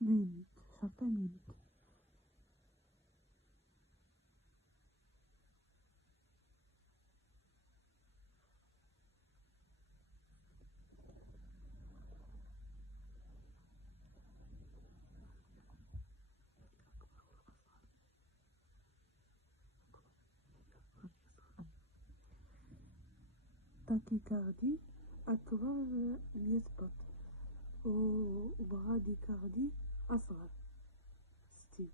minutes. شرطة minutes. تاكيكاردي أكبر يثبت وبراديكاردي أصغر. ستيل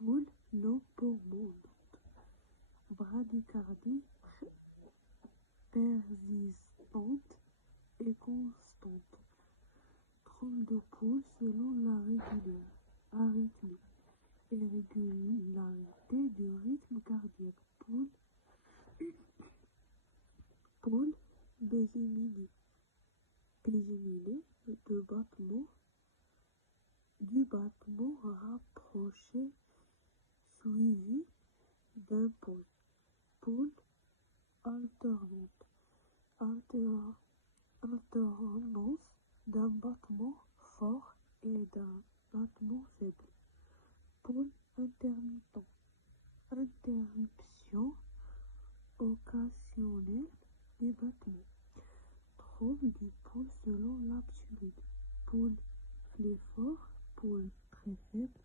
بول لو بورمون bradicardi persistante et constante. Trouble de pouls selon la arythmie et régularité du rythme cardiaque. Pouls bégéminée du battement rapproché suivi d'un pouls. Pouls alternance d'un battement fort et d'un battement faible. Pouls intermittent. Interruption occasionnelle des battements. Trouble du pouls selon l'absolude. Pouls très fort, pouls très faible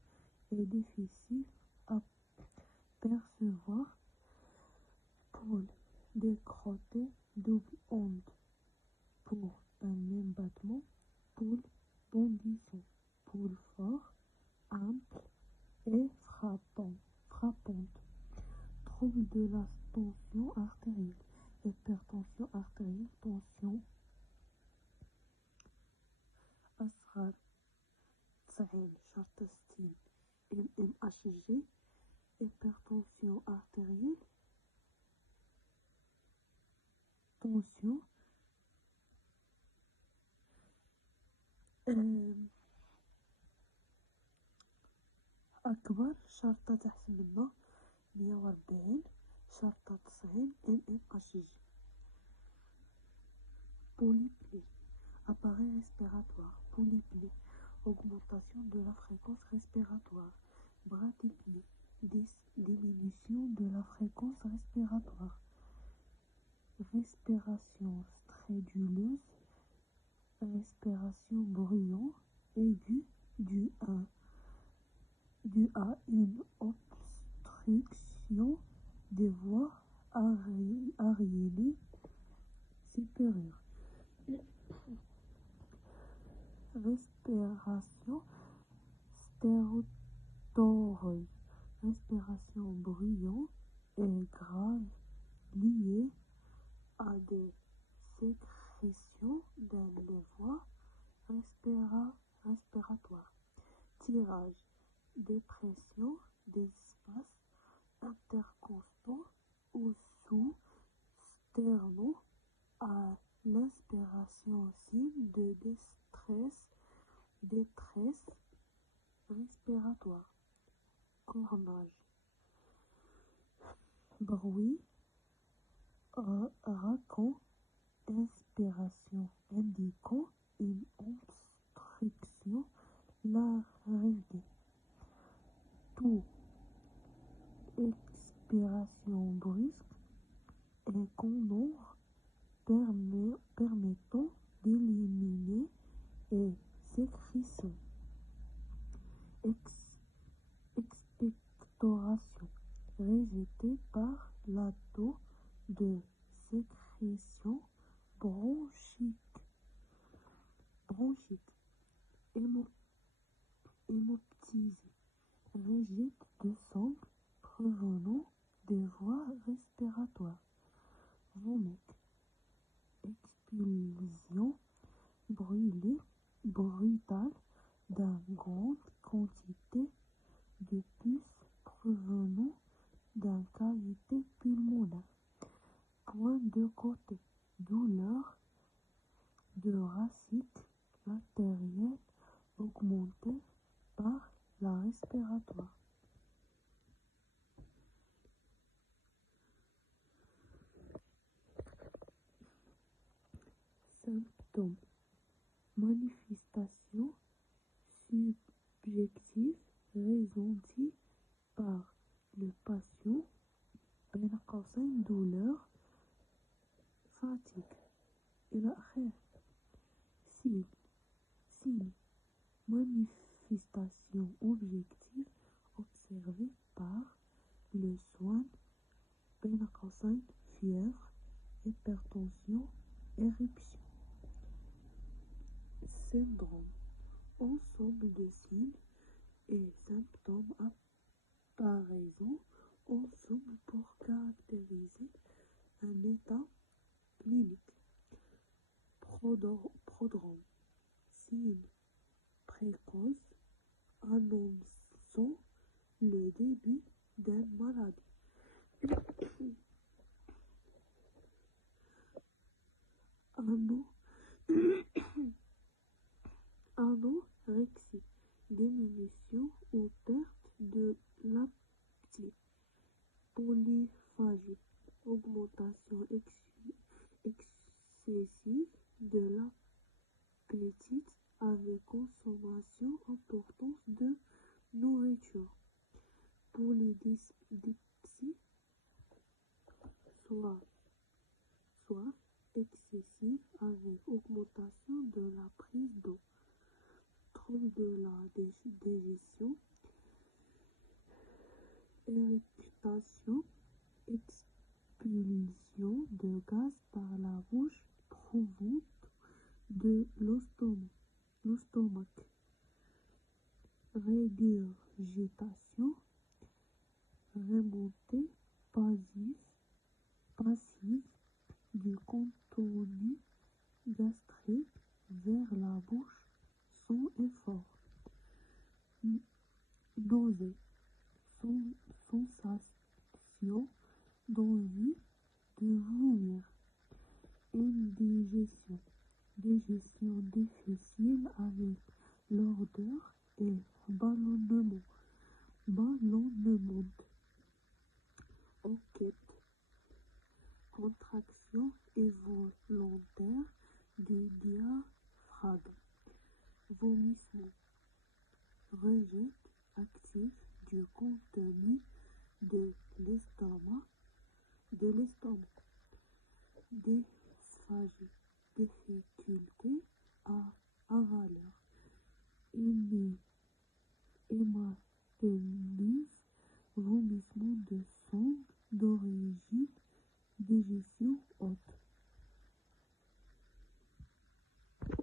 et difficile à percevoir. Pouls décroté, double onde pour un même battement. Pouls bondissant. Pouls fort, ample et frappante. Trouble de la tension artérielle. Hypertension artérielle, tension أصغر 90 شرطة 60 MMHG. Hypertension artérielle, tension أكبر شرطة تحت منه 140 شرطة 90 MMHG. Polypnée, appareil respiratoire. Polypnée, augmentation de la fréquence respiratoire. Bradypnée, diminution de la fréquence respiratoire. Respiration stréduleuse, respiration bruyante aiguë due à une obstruction des voies aériennes supérieures. Respiration stertorale, respiration bruyante et grave liée à des sécrétions dans les voies respiratoires. Tirage, dépression des espaces intercostaux ou sous-sternaux à l'inspiration, signe de détresse respiratoire. Cornage, bruit racant inspiration indiquant une obstruction laryngée. Tout, expiration brusque et condombre permettant d'éliminer et sécrétion. Expectoration, rejetée par la taux de sécrétion bronchique. Hémoptysie, rejette de sang provenant des voies respiratoires. Vomite, expulsion brutale d'une grande quantité de pus provenant d'une cavité pulmonaire. Point de côté, douleur thoracique latérielle augmentée par la respiratoire. Symptômes: manifestation subjective ressentie par le patient, بين قوسين douleur, fatigue إلى آخره. Signe manifestation objective observée par le soin, بين قوسين fièvre, hypertension, éruption. Syndrome, ensemble de signes et symptômes apparaissant ensemble pour caractériser un état clinique. Prodrome, signe précoce annonçant le début d'une maladie. Anorexie, diminution ou perte de l'appétit. Polyphagie, augmentation excessive de l'appétit avec consommation importante de nourriture. Polydipsie, soif excessive avec augmentation de la prise d'eau. Trouble de la digestion, éructation, expulsion de gaz par la bouche profonde de l'estomac. Régurgitation, remontée passive du contenu gastrique vers la bouche sans effort. Nausée, sensation d'envie de vomir. Indigestion, digestion difficile avec l'odeur et ballonnement. Enquête, contraction involontaire du diaphragme. Vomissement, rejet actif du contenu de l'estomac. Dysphagie, difficulté